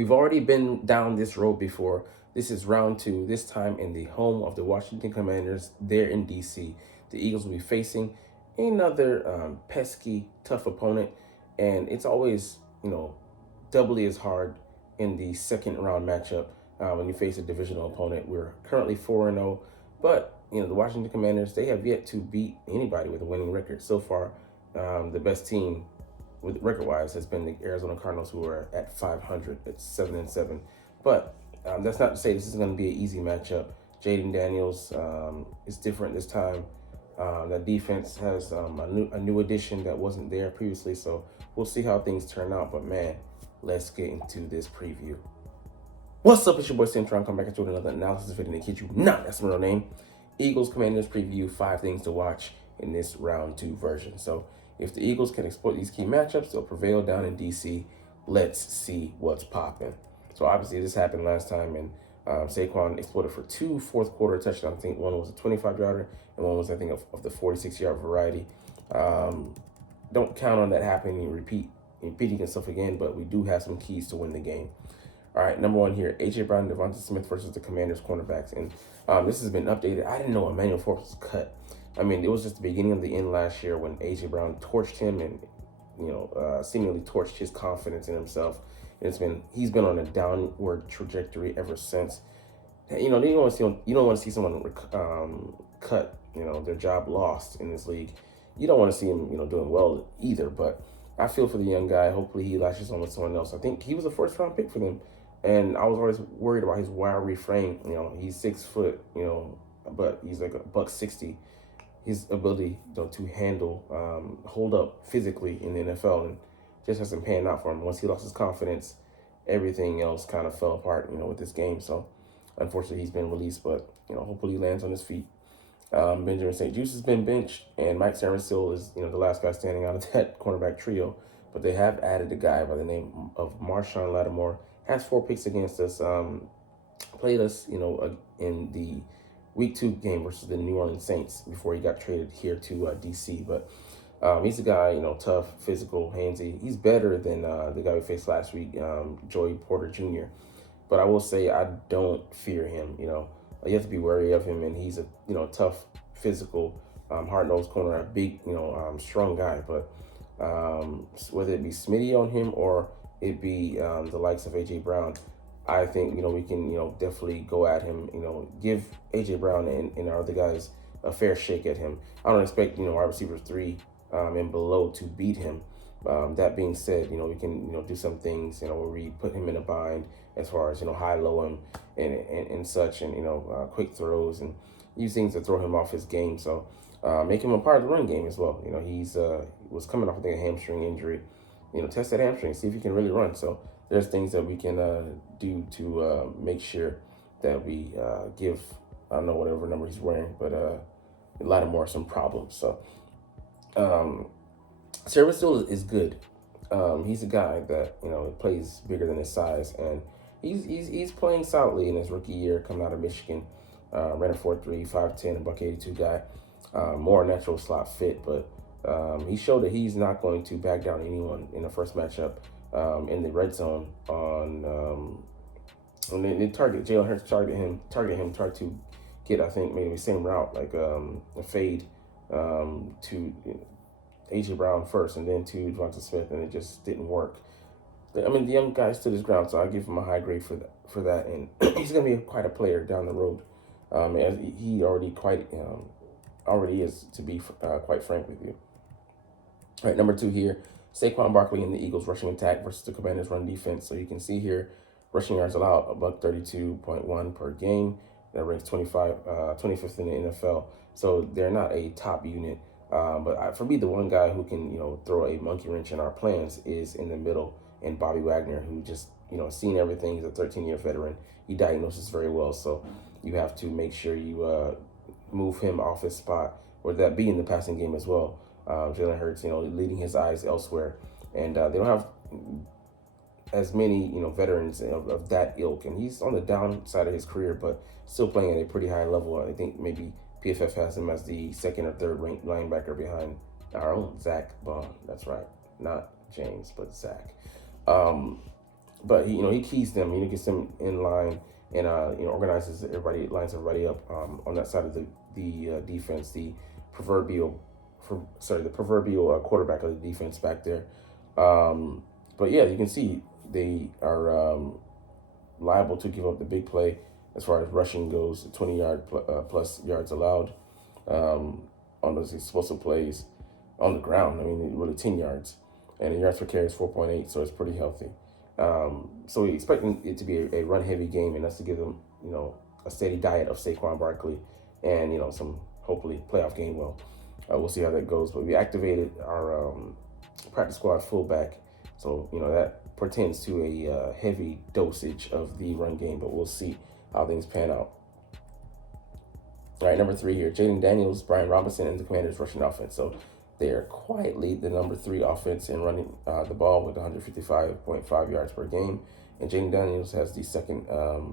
We've already been down this road before. This is round two, this time in the home of the Washington Commanders there in D.C. The Eagles will be facing another pesky, tough opponent, and it's always, doubly as hard in the second round matchup when you face a divisional opponent. We're currently 4-0, but the Washington Commanders, they have yet to beat anybody with a winning record so far. The best team with record-wise has been the Arizona Cardinals, who are at 500. It's 7-7. But that's not to say this is going to be an easy matchup. Jaden Daniels is different this time. That defense has a new addition that wasn't there previously, so we'll see how things turn out. But man, let's get into this preview. What's up? It's your boy Cintron. Come back into another analysis video. To kid you not, that's my real name. Eagles Commanders preview, 5 things to watch in this round 2 version. So if the Eagles can exploit these key matchups, they'll prevail down in DC. Let's see what's popping. So obviously this happened last time, and Saquon exploited for 2 fourth-quarter touchdowns. I think one was a 25-yarder, and one was, I think, of the 46-yard variety. Don't count on that happening repeating itself again, but we do have some keys to win the game. All right, number 1 here, A.J. Brown and Devonta Smith versus the Commanders cornerbacks. And this has been updated. I didn't know Emmanuel Forbes was cut. I mean, it was just the beginning of the end last year when A.J. Brown torched him and, seemingly torched his confidence in himself. And he's been on a downward trajectory ever since. You don't want to see someone cut, their job lost in this league. You don't want to see him, doing well either. But I feel for the young guy. Hopefully he lashes on with someone else. I think he was a first-round pick for them. And I was always worried about his wiry frame. He's 6 foot, but he's like a $160. His ability to handle, hold up physically in the NFL, and just hasn't panned out for him. Once he lost his confidence, everything else kind of fell apart, with this game. So unfortunately he's been released, but, hopefully he lands on his feet. Benjamin St. Juste has been benched, and Mike Sarenstill is, the last guy standing out of that cornerback trio. But they have added a guy by the name of Marshawn Lattimore. Has 4 picks against us. Played us, in the Week 2 game versus the New Orleans Saints before he got traded here to D.C. But he's a guy, tough, physical, handsy. He's better than the guy we faced last week, Joey Porter Jr. But I will say I don't fear him. You have to be wary of him, and he's a tough, physical, hard-nosed corner, a big, strong guy. But whether it be Smitty on him or it be the likes of A.J. Brown, I think, we can, definitely go at him, give A.J. Brown and our other guys a fair shake at him. I don't expect, wide receiver 3 and below to beat him. That being said, we can, do some things, where we put him in a bind as far as, high-low him and such, and, quick throws and use things to throw him off his game. So make him a part of the run game as well. He's was coming off, I think, a hamstring injury. Test that hamstring, see if he can really run. So there's things that we can do to make sure that we give, I don't know, whatever number he's wearing, but Lattimore some problems. So Service still is good. He's a guy that, plays bigger than his size, and he's playing solidly in his rookie year coming out of Michigan. Ran a 4.3, 5'10", a $182 guy. More natural slot fit, but he showed that he's not going to back down anyone in the first matchup in the red zone on they target Jalen Hurts, target him, try to get, I think, maybe the same route, like a fade to A.J. Brown first and then to Devonta Smith, and it just didn't work. I mean, the young guy stood his ground, so I give him a high grade for that, and he's going to be quite a player down the road. As he already is, to be quite frank with you. All right, number 2 here, Saquon Barkley and the Eagles rushing attack versus the Commanders run defense. So you can see here, rushing yards allowed, $132.1 per game. That ranks 25th in the NFL. So they're not a top unit. But for me, the one guy who can, throw a monkey wrench in our plans is in the middle, and Bobby Wagner, who just, seen everything. He's a 13-year veteran. He diagnoses very well. So you have to make sure you move him off his spot, or that be in the passing game as well. Jalen Hurts, leading his eyes elsewhere. And they don't have as many, veterans of that ilk. And he's on the downside of his career, but still playing at a pretty high level. I think maybe PFF has him as the 2nd or 3rd ranked linebacker behind our own Zach Bond. That's right. Not James, but Zach. but he keys them, gets them in line and organizes everybody, lines everybody up on that side of the defense, the proverbial, the proverbial quarterback of the defense back there. But yeah, you can see they are liable to give up the big play as far as rushing goes, 20-yard plus yards allowed on those explosive plays on the ground. I mean, really 10 yards. And the yards per carry is 4.8, so it's pretty healthy. So we're expecting it to be a run-heavy game, and that's to give them, a steady diet of Saquon Barkley and, some hopefully playoff game. Well, we'll see how that goes. But we activated our practice squad fullback, so, that portends to a heavy dosage of the run game, but we'll see how things pan out. All right, number 3 here, Jaden Daniels, Brian Robinson, and the Commanders rushing offense. So they are quietly the number 3 offense in running the ball with 155.5 yards per game. And Jaden Daniels has the second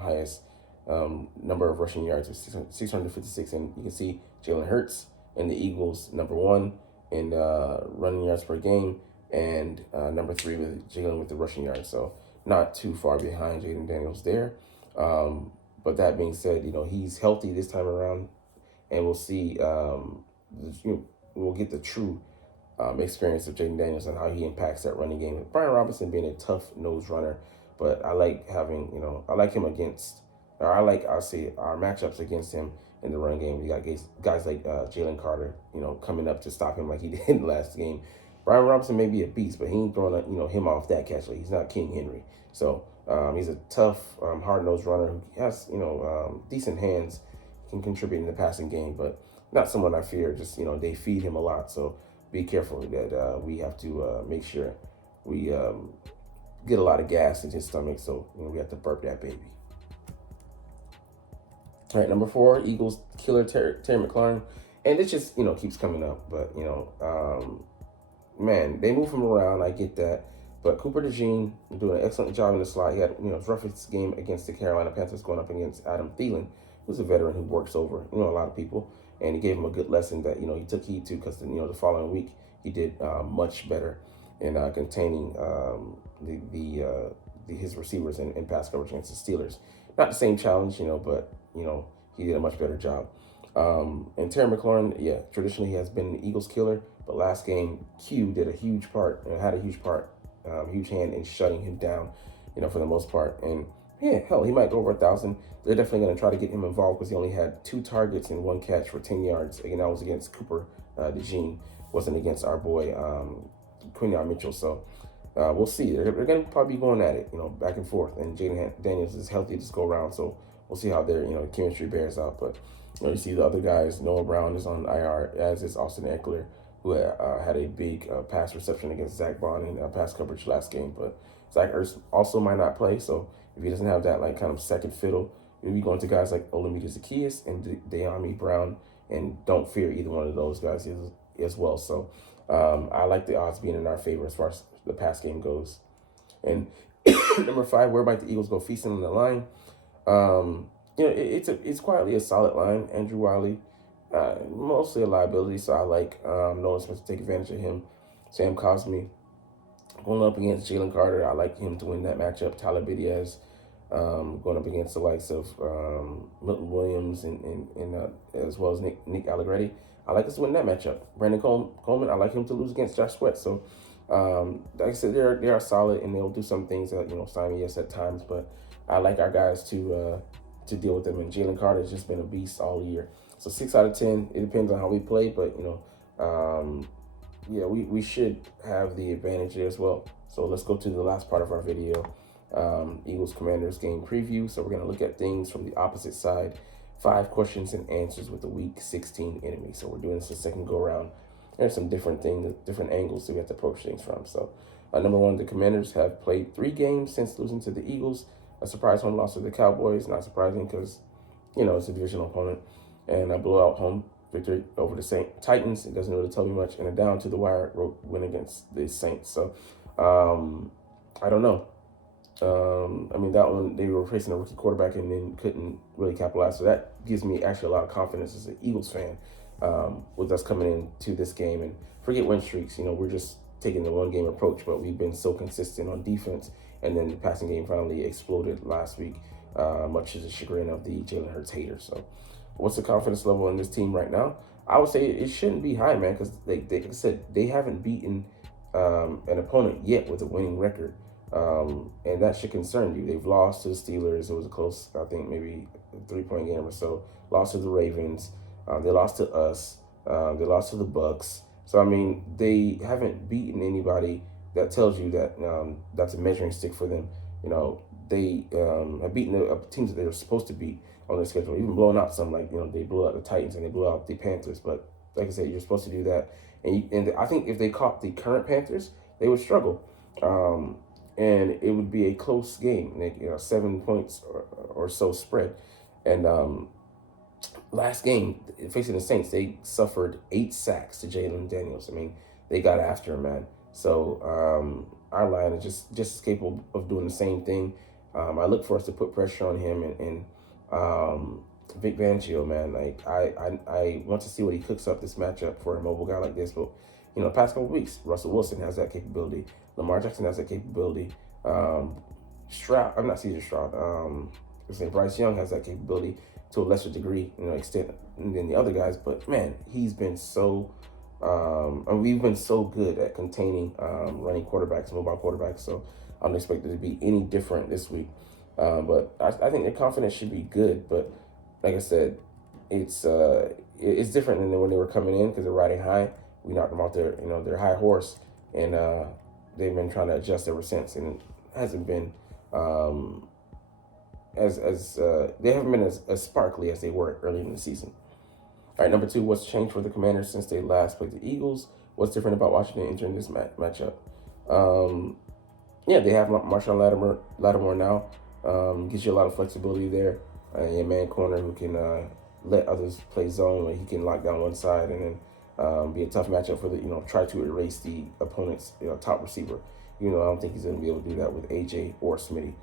highest number of rushing yards with 656. And you can see Jalen Hurts and the Eagles number 1 in running yards per game, and number 3 with Jalen with the rushing yards. So not too far behind Jaden Daniels there. But that being said, he's healthy this time around, and we'll see. We'll get the true experience of Jaden Daniels and how he impacts that running game. Brian Robinson being a tough nose runner, but I like having, I like him against, or I'll say our matchups against him in the run game. We got guys like Jalen Carter, coming up to stop him like he did last game. Brian Robinson may be a beast, but he ain't throwing him off that catch. Like, he's not King Henry. So he's a tough, hard-nosed runner who has, decent hands, can contribute in the passing game, but not someone I fear. Just, they feed him a lot. So be careful that we have to make sure we get a lot of gas in his stomach. So, we have to burp that baby. All right, number 4, Eagles killer Terry McLaurin. And it just, keeps coming up. But, man, they move him around. I get that. But Cooper DeJean doing an excellent job in the slot. He had, his roughest game against the Carolina Panthers, going up against Adam Thielen, who's a veteran who works over, a lot of people. And he gave him a good lesson that, he took heed to, because, the following week he did much better in containing his receivers in pass coverage against the Steelers. Not the same challenge, but, he did a much better job. And Terry McLaurin, yeah, traditionally he has been an Eagles killer, but last game, Q did a huge part, had a huge part, huge hand in shutting him down, for the most part. And yeah, hell, he might go over 1,000. They're definitely going to try to get him involved, because he only had 2 targets and 1 catch for 10 yards. Again, that was against Cooper DeJean, wasn't against our boy Quinyon Mitchell. So we'll see. They're going to probably be going at it, back and forth. And Jaden Daniels is healthy this go around, so we'll see how their chemistry bears out. But you see the other guys. Noah Brown is on IR, as is Austin Eckler, who had a big pass reception against Zach Bond in pass coverage last game. But Zach Ertz also might not play, so if he doesn't have that kind of second fiddle, we'll be going to guys like Olamide Zaccheaus and De'Ami Brown, and don't fear either one of those guys as well. So I like the odds being in our favor as far as the pass game goes. And number 5, where might the Eagles go feasting on the line? It's quietly a solid line. Andrew Wiley, mostly a liability, so I like Nolan Smith to take advantage of him. Sam Cosmi going up against Jalen Carter, I like him to win that matchup. Tyler Bidiaz going up against the likes of Milton Williams and as well as Nick Allegretti. I like us to win that matchup. Brandon Coleman, I like him to lose against Josh Sweat. So like I said, they are solid, and they'll do some things that stymie us at times, but I like our guys to deal with them. And Jalen Carter has just been a beast all year. So 6 out of 10. It depends on how we play, but yeah, we should have the advantage there as well. So let's go to the last part of our video, Eagles Commanders game preview. So we're going to look at things from the opposite side, 5 questions and answers with the Week 16 enemy. So we're doing this the second go around. There's some different things, different angles that we have to approach things from. So number 1, the Commanders have played 3 games since losing to the Eagles. A surprise home loss to the Cowboys, not surprising because it's a divisional opponent, and a blowout home victory over the Titans. It doesn't really tell me much, and a down to the wire win against the Saints. So I don't know. I mean, that one, they were facing a rookie quarterback and then couldn't really capitalize. So that gives me actually a lot of confidence as an Eagles fan with us coming into this game. And forget win streaks. We're just taking the one-game approach, but we've been so consistent on defense And then the passing game finally exploded last week, much to the chagrin of the Jalen Hurts haters. So, what's the confidence level in this team right now? I would say it shouldn't be high, man, because like I said, they haven't beaten an opponent yet with a winning record. And that should concern you. They've lost to the Steelers. It was a close, I think, maybe a 3-point game or so. Lost to the Ravens. They lost to us. They lost to the Bucks. So, I mean, they haven't beaten anybody that tells you that that's a measuring stick for them. You know, they have beaten the teams that they were supposed to beat on their schedule, even blowing out some, like, they blew out the Titans and they blew out the Panthers. But like I said, you're supposed to do that. And I think if they caught the current Panthers, they would struggle. And it would be a close game, like, 7 points or so spread. And last game, facing the Saints, they suffered 8 sacks to Jalen Daniels. I mean, they got after him, man. So our line is just as capable of doing the same thing. I look for us to put pressure on him and Vic Fangio, man. Like I want to see what he cooks up this matchup for a mobile guy like this. But past couple weeks, Russell Wilson has that capability. Lamar Jackson has that capability. Stroud, I'm not CJ Stroud. Bryce Young has that capability to a lesser degree, extent than the other guys. But man, he's been so. And we've been so good at containing running quarterbacks, mobile quarterbacks. So I don't expect it to be any different this week. But I think the confidence should be good. But like I said, it's different than when they were coming in because they're riding high. We knocked them off their high horse, and they've been trying to adjust ever since, and it hasn't been they haven't been as sparkly as they were early in the season. All right, number 2, what's changed for the Commanders since they last played the Eagles? What's different about Washington entering this matchup? They have Marshawn Lattimore now. Gives you a lot of flexibility there. A man corner who can let others play zone, where he can lock down one side and then be a tough matchup for try to erase the opponent's top receiver. I don't think he's going to be able to do that with AJ or Smitty.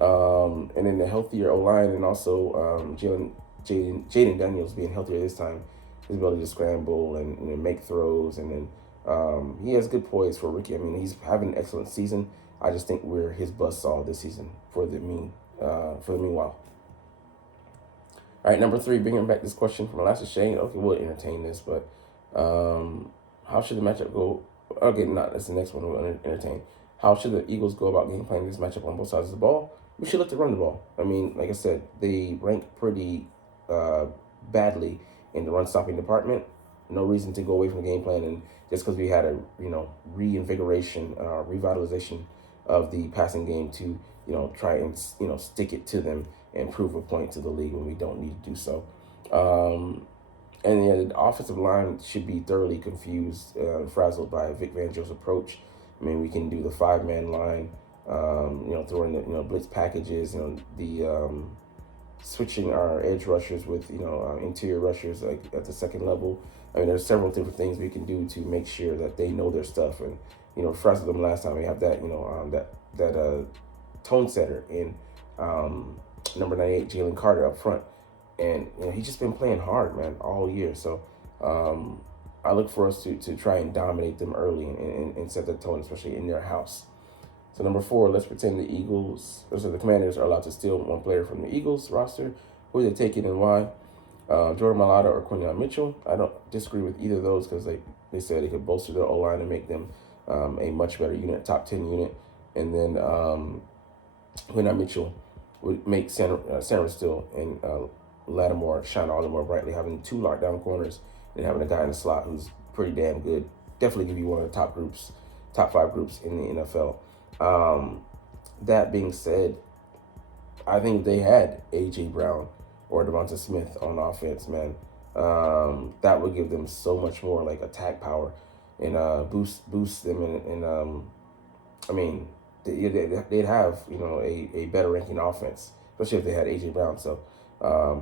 And then the healthier O-line, and also Jaden Daniels being healthier this time, his ability to scramble and make throws, and then he has good poise for a rookie. I mean, he's having an excellent season. I just think we're his buzzsaw this season for the meanwhile. All right, number 3, bringing back this question from Alaska Shane. Okay, we'll entertain this, but how should the matchup go? Okay, that's the next one we'll entertain. How should the Eagles go about game planning this matchup on both sides of the ball? We should look to run the ball. I mean, like I said, they rank pretty badly in the run-stopping department. No reason to go away from the game plan, and just because we had a reinvigoration, revitalization of the passing game to try and stick it to them and prove a point to the league when we don't need to do so. And the offensive line should be thoroughly confused, frazzled by Vic Fangio's approach. I mean, we can do the 5-man line, throwing the blitz packages, the switching our edge rushers with interior rushers like at the second level. I mean, there's several different things we can do to make sure that they know their stuff. And frazzled them last time. We have that that tone setter in number 98, Jalen Carter up front. And he's just been playing hard, man, all year. So I look for us to try and dominate them early and set the tone, especially in their house. So number 4, let's pretend the Commanders are allowed to steal one player from the Eagles roster. Who are they taking and why? Jordan Mailata or Quinyon Mitchell. I don't disagree with either of those because they said they could bolster their O-line and make them a much better unit, top 10 unit. And then Quinyon Mitchell would make Sandra Still and Lattimore shine all the more brightly, having 2 lockdown corners and having a guy in the slot who's pretty damn good. Definitely give you one of the top 5 groups in the NFL. That being said, I think if they had A.J. Brown or Devonta Smith on offense, man, that would give them so much more like attack power and boost them. And I mean, they'd have a better ranking offense, especially if they had A.J. Brown. So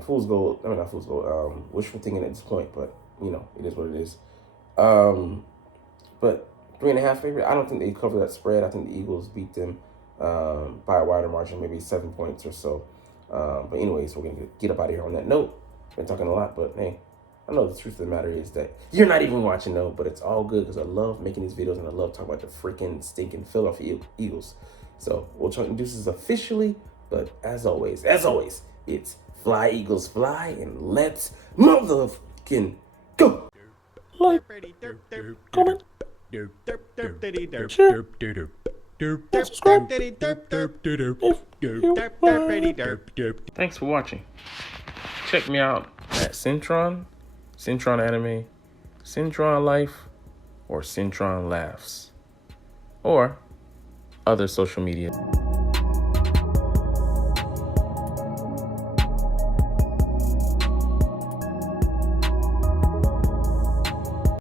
fool's gold. I mean, not fool's gold. Wishful thinking at this point, but it is what it is. But 3.5 favorite. I don't think they cover that spread. I think the Eagles beat them by a wider margin, maybe 7 points or so. But anyways, we're gonna get up out of here on that note. Been talking a lot, but hey, I know the truth of the matter is that you're not even watching though. But it's all good because I love making these videos and I love talking about the freaking stinking Philadelphia Eagles. So we'll try to do this officially, but as always, it's fly Eagles fly, and let's motherfucking go. Like, comment, share, and subscribe if you want. Thanks for watching. Check me out at Cintron, Cintron Anime, Cintron Life, or Cintron Laughs, or other social media.